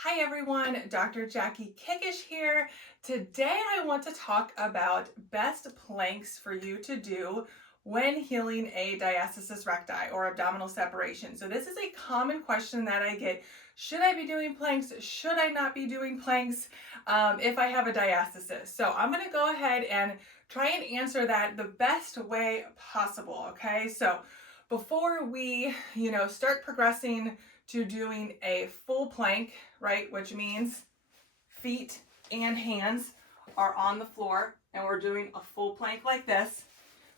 Hi everyone, Dr. Jackie Kickish here. Today I want to talk about best planks for you to do when healing a diastasis recti or abdominal separation. So this is a common question that I get. Should I be doing planks? Should I not be doing planks if I have a diastasis? So I'm going to go ahead and try and answer that the best way possible, okay? So before we, start progressing to doing a full plank, right, which means feet and hands are on the floor and we're doing a full plank like this,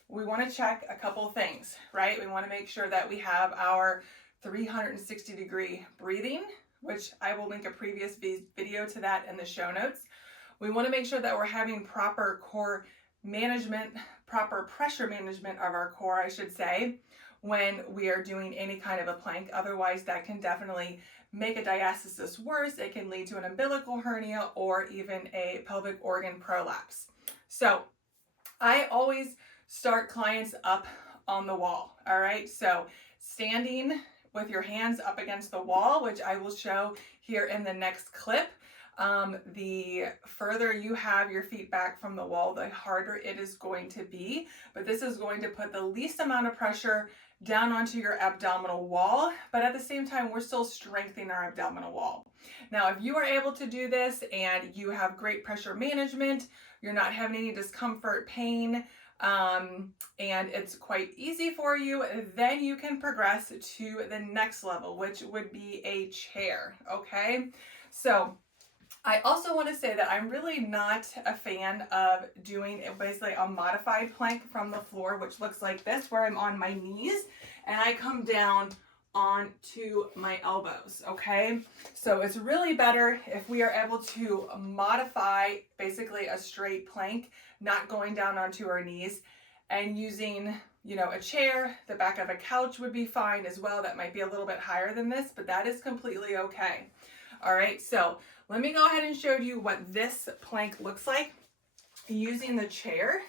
we want to check a couple things, right? We want to make sure that we have our 360-degree breathing, which I will link a previous video to that in the show notes. We want to make sure that we're having proper core management, proper pressure management of our core, I should say, when we are doing any kind of a plank. Otherwise, that can definitely make a diastasis worse. It can lead to an umbilical hernia or even a pelvic organ prolapse. So I always start clients up on the wall, all right? So standing with your hands up against the wall, which I will show here in the next clip. The further you have your feet back from the wall, the harder it is going to be. But this is going to put the least amount of pressure down onto your abdominal wall, but at the same time, we're still strengthening our abdominal wall. Now, if you are able to do this and you have great pressure management, you're not having any discomfort, pain, and it's quite easy for you, then you can progress to the next level, which would be a chair, okay? So I also want to say that I'm really not a fan of doing basically a modified plank from the floor, which looks like this, where I'm on my knees and I come down onto my elbows, okay? So it's really better if we are able to modify basically a straight plank, not going down onto our knees, and using, a chair. The back of a couch would be fine as well. That might be a little bit higher than this, but that is completely okay. All right, so let me go ahead and show you what this plank looks like using the chair.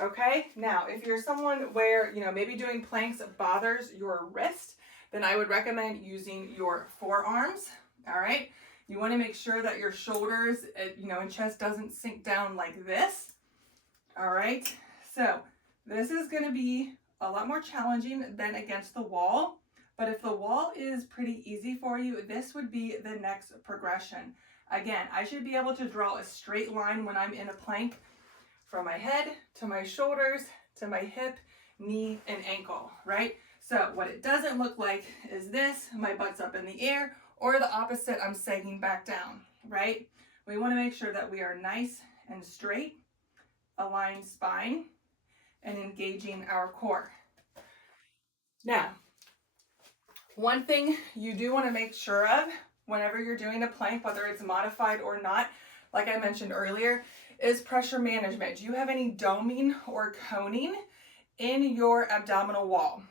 Okay, now if you're someone where, maybe doing planks bothers your wrist, then I would recommend using your forearms. All right, you want to make sure that your shoulders, and chest doesn't sink down like this. All right, so this is going to be a lot more challenging than against the wall. But if the wall is pretty easy for you, this would be the next progression. Again, I should be able to draw a straight line when I'm in a plank from my head to my shoulders to my hip, knee, and ankle, right? So what it doesn't look like is this, my butt's up in the air, or the opposite, I'm sagging back down, right? We want to make sure that we are nice and straight, aligned spine, and engaging our core. Now, one thing you do want to make sure of whenever you're doing a plank, whether it's modified or not, like I mentioned earlier, is pressure management. Do you have any doming or coning in your abdominal wall?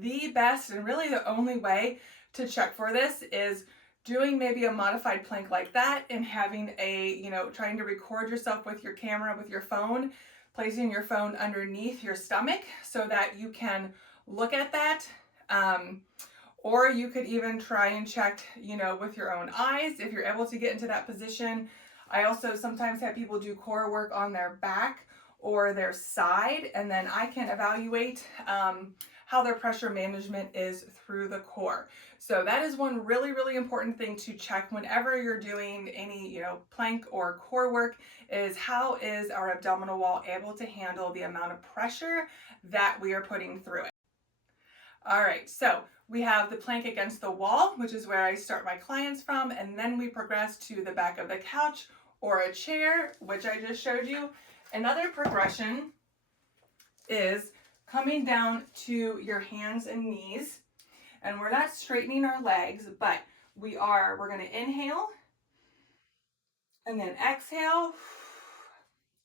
The best and really the only way to check for this is doing maybe a modified plank like that and having trying to record yourself with your camera, with your phone, placing your phone underneath your stomach so that you can look at that. Or you could even try and check, with your own eyes if you're able to get into that position. I also sometimes have people do core work on their back or their side, and then I can evaluate how their pressure management is through the core. So that is one really, really important thing to check whenever you're doing any, plank or core work, is how is our abdominal wall able to handle the amount of pressure that we are putting through it. All right, so we have the plank against the wall, which is where I start my clients from, and then we progress to the back of the couch or a chair, which I just showed you. Another progression is coming down to your hands and knees, and we're not straightening our legs, but we're going to inhale and then exhale,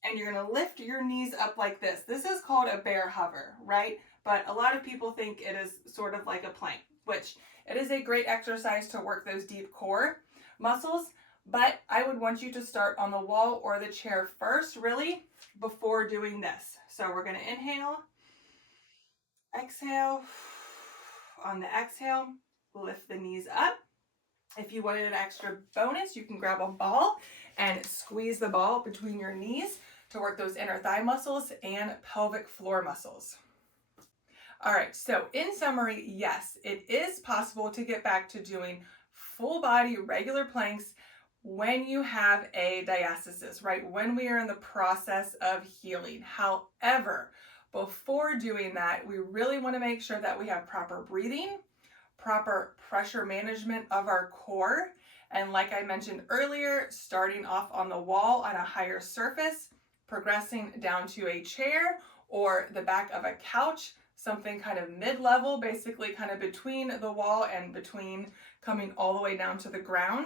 and you're going to lift your knees up like this. This is called a bear hover, right? But a lot of people think it is sort of like a plank, which it is a great exercise to work those deep core muscles, but I would want you to start on the wall or the chair first, really, before doing this. So we're going to inhale, exhale. On the exhale, lift the knees up, If you wanted an extra bonus, you can grab a ball and squeeze the ball between your knees to work those inner thigh muscles and pelvic floor muscles. All right, so in summary, yes, it is possible to get back to doing full body regular planks when you have a diastasis, right? When we are in the process of healing. However, before doing that, we really want to make sure that we have proper breathing, proper pressure management of our core. And like I mentioned earlier, starting off on the wall on a higher surface, progressing down to a chair or the back of a couch, something kind of mid-level, basically kind of between the wall and between coming all the way down to the ground.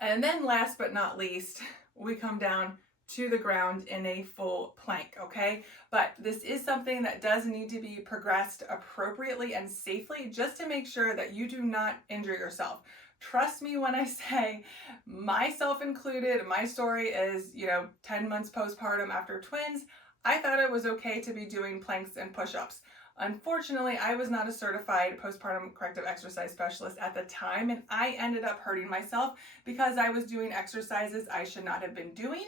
And then last but not least, we come down to the ground in a full plank, okay? But this is something that does need to be progressed appropriately and safely just to make sure that you do not injure yourself. Trust me when I say, myself included, my story is, 10 months postpartum after twins, I thought it was okay to be doing planks and push-ups. Unfortunately, I was not a certified postpartum corrective exercise specialist at the time, and I ended up hurting myself because I was doing exercises I should not have been doing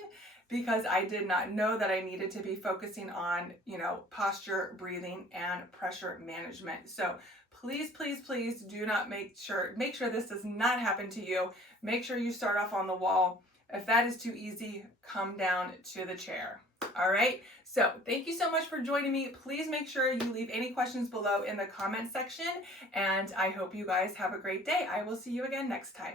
because I did not know that I needed to be focusing on, posture, breathing, and pressure management. So please, please, please do not make sure this does not happen to you. Make sure you start off on the wall. If that is too easy, come down to the chair. All right, so thank you so much for joining me. Please make sure you leave any questions below in the comment section, and I hope you guys have a great day. I will see you again next time.